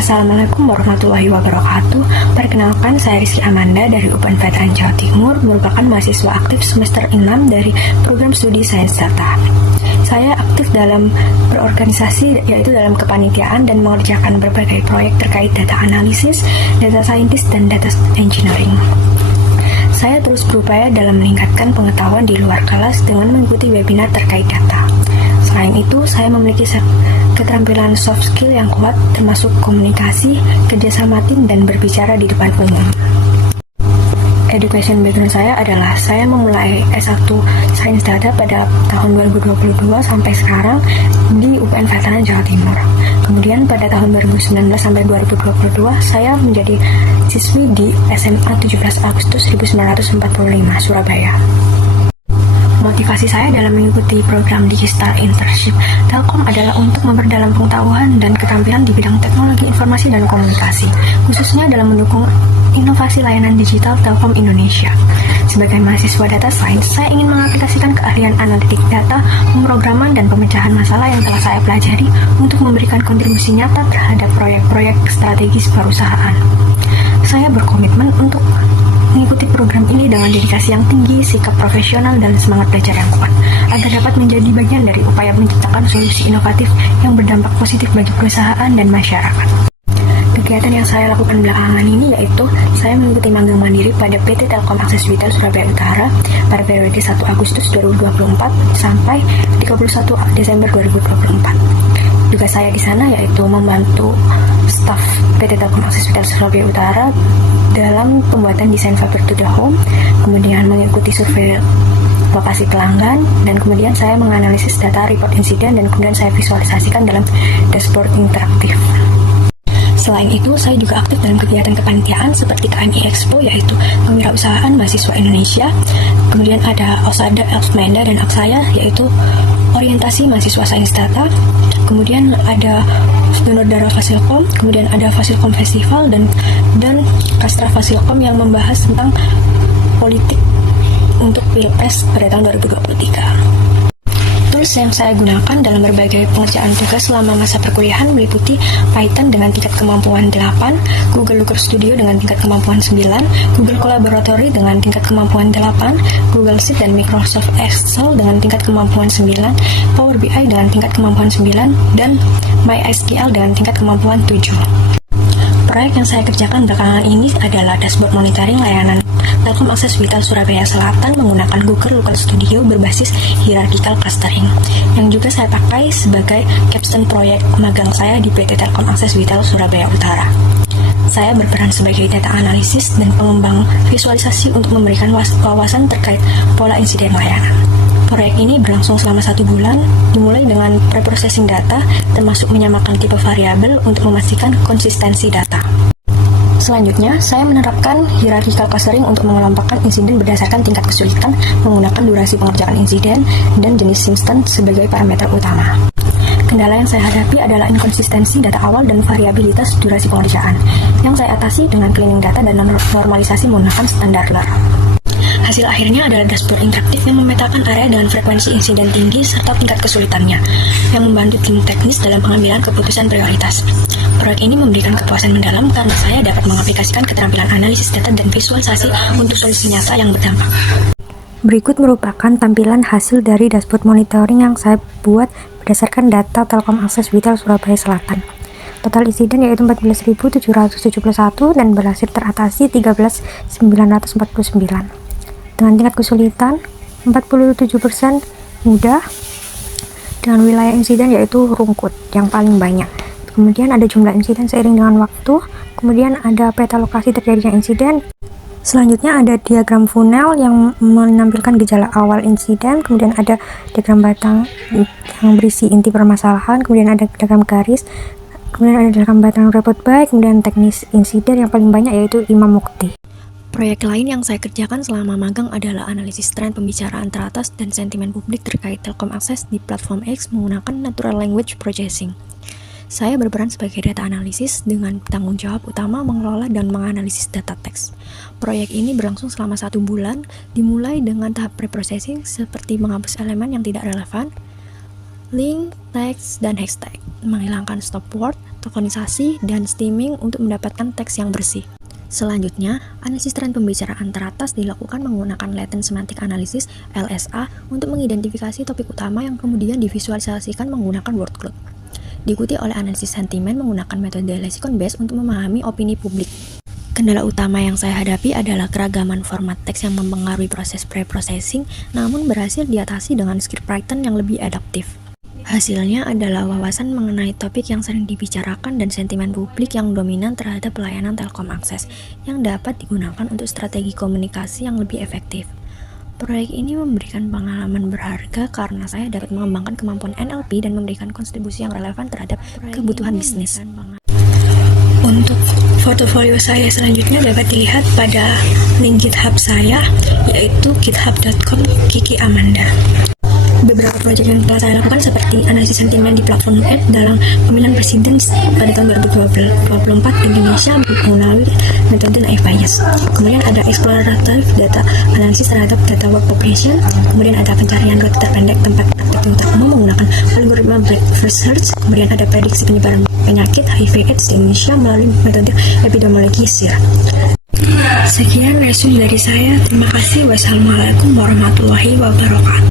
Assalamualaikum warahmatullahi wabarakatuh. Perkenalkan, saya Rizky Amanda dari UPN Veteran Jawa Timur, merupakan mahasiswa aktif semester 6 dari program studi Sains Data. Saya aktif dalam berorganisasi, yaitu dalam kepanitiaan dan mengerjakan berbagai proyek terkait data analisis, data scientist, dan data engineering. Saya terus berupaya dalam meningkatkan pengetahuan di luar kelas dengan mengikuti webinar terkait data. Selain itu, saya memiliki keterampilan soft skill yang kuat, termasuk komunikasi, kerjasama tim, dan berbicara di depan umum. Education background saya adalah saya memulai S1 Sains Data pada tahun 2022 sampai sekarang di UPN Veteran Jawa Timur. Kemudian pada tahun 2019 sampai 2022 saya menjadi siswi di SMA 17 Agustus 1945 Surabaya. Motivasi saya dalam mengikuti program Digistar Internship Telkom adalah untuk memperdalam pengetahuan dan keterampilan di bidang teknologi informasi dan komunikasi, khususnya dalam mendukung inovasi layanan digital Telkom Indonesia. Sebagai mahasiswa data science, saya ingin mengaplikasikan keahlian analitik data, pemrograman, dan pemecahan masalah yang telah saya pelajari untuk memberikan kontribusi nyata terhadap proyek-proyek strategis perusahaan. Saya berkomitmen untuk mengikuti program ini dengan dedikasi yang tinggi, sikap profesional, dan semangat belajar yang kuat, agar dapat menjadi bagian dari upaya menciptakan solusi inovatif yang berdampak positif bagi perusahaan dan masyarakat. Kegiatan yang saya lakukan belakangan ini yaitu saya mengikuti magang mandiri pada PT Telkom Akses Vital Surabaya Utara pada periode 1 Agustus 2024 sampai 31 Desember 2024. Juga saya di sana yaitu membantu staf PT Telkom Akses Vital Surabaya Utara dalam pembuatan desain fiber to the home, kemudian mengikuti survei lokasi pelanggan, dan kemudian saya menganalisis data report insiden dan kemudian saya visualisasikan dalam dashboard interaktif. Selain itu, saya juga aktif dalam kegiatan kepanitiaan seperti KMI Expo, yaitu Kewirausahaan Mahasiswa Indonesia. Kemudian ada Osada, Elsmenda, dan Aksaya, yaitu Orientasi Mahasiswa Sains Data. Kemudian ada Donor Darah Fasilkom, kemudian ada Fasilkom Festival, dan Kastra Fasilkom yang membahas tentang politik untuk Pilpres pada tahun 2023. Tools yang saya gunakan dalam berbagai pengerjaan tugas selama masa perkuliahan meliputi Python dengan tingkat kemampuan 8, Google Looker Studio dengan tingkat kemampuan 9, Google Collaboratory dengan tingkat kemampuan 8, Google Sheet dan Microsoft Excel dengan tingkat kemampuan 9, Power BI dengan tingkat kemampuan 9, dan MySQL dengan tingkat kemampuan 7. Proyek yang saya kerjakan belakangan ini adalah dashboard monitoring layanan Telkom Akses Vital Surabaya Selatan menggunakan Google Looker Studio berbasis hierarchical clustering, yang juga saya pakai sebagai capstone proyek magang saya di PT Telkom Akses Vital Surabaya Utara. Saya berperan sebagai data analisis dan pengembang visualisasi untuk memberikan wawasan terkait pola insiden layanan. Proyek ini berlangsung selama 1 bulan, dimulai dengan preprocessing data, termasuk menyamakan tipe variabel untuk memastikan konsistensi data. Selanjutnya, saya menerapkan hierarchical clustering untuk mengelompokkan insiden berdasarkan tingkat kesulitan menggunakan durasi pengerjaan insiden dan jenis instance sebagai parameter utama. Kendala yang saya hadapi adalah inkonsistensi data awal dan variabilitas durasi pengerjaan, yang saya atasi dengan cleaning data dan normalisasi menggunakan standar LER. Hasil akhirnya adalah dashboard interaktif yang memetakan area dengan frekuensi insiden tinggi serta tingkat kesulitannya, yang membantu tim teknis dalam pengambilan keputusan prioritas. Proyek ini memberikan kepuasan mendalam karena saya dapat mengaplikasikan keterampilan analisis data dan visualisasi untuk solusi nyata yang berdampak. Berikut merupakan tampilan hasil dari dashboard monitoring yang saya buat berdasarkan data Telkom Akses Vital Surabaya Selatan. Total insiden yaitu 14.771 dan berhasil teratasi 13.949. Dengan tingkat kesulitan 47% mudah, dengan wilayah insiden yaitu rungkut yang paling banyak. Kemudian ada jumlah insiden seiring dengan waktu, kemudian ada peta lokasi terjadinya insiden. Selanjutnya ada diagram funnel yang menampilkan gejala awal insiden, kemudian ada diagram batang yang berisi inti permasalahan, kemudian ada diagram garis, kemudian ada diagram batang report by, kemudian teknis insiden yang paling banyak yaitu Imam Mukti. Proyek lain yang saya kerjakan selama magang adalah analisis tren pembicaraan teratas dan sentimen publik terkait Telkom Akses di platform X menggunakan Natural Language Processing. Saya berperan sebagai data analisis dengan tanggung jawab utama mengelola dan menganalisis data teks. Proyek ini berlangsung selama 1 bulan, dimulai dengan tahap preprocessing seperti menghapus elemen yang tidak relevan, link, teks, dan hashtag, menghilangkan stop word, tokenisasi, dan steaming untuk mendapatkan teks yang bersih. Selanjutnya, analisis tren pembicaraan teratas dilakukan menggunakan Latent Semantic Analysis (LSA) untuk mengidentifikasi topik utama yang kemudian divisualisasikan menggunakan word cloud. Diikuti oleh analisis sentimen menggunakan metode lexicon based untuk memahami opini publik. Kendala utama yang saya hadapi adalah keragaman format teks yang mempengaruhi proses pre-processing, namun berhasil diatasi dengan scriptwriting yang lebih adaptif. Hasilnya adalah wawasan mengenai topik yang sering dibicarakan dan sentimen publik yang dominan terhadap pelayanan Telkom Akses yang dapat digunakan untuk strategi komunikasi yang lebih efektif. Proyek ini memberikan pengalaman berharga karena saya dapat mengembangkan kemampuan NLP dan memberikan kontribusi yang relevan terhadap kebutuhan bisnis. Untuk portofolio saya selanjutnya dapat dilihat pada link GitHub saya, yaitu github.com/Kiki Amanda. Beberapa proyek yang telah saya lakukan seperti analisis sentimen di platform app dalam pemilihan presiden pada tahun 2024 Indonesia melalui metode naive Bayes. Kemudian ada explorative data analisis terhadap data work population. Kemudian ada pencarian rute terpendek tempat praktek pintar umum menggunakan algoritma breadth-first search. Kemudian ada prediksi penyebaran penyakit HIV/AIDS di Indonesia melalui metode epidemiologi SIR. Sekian resume dari saya. Terima kasih. Wassalamualaikum warahmatullahi wabarakatuh.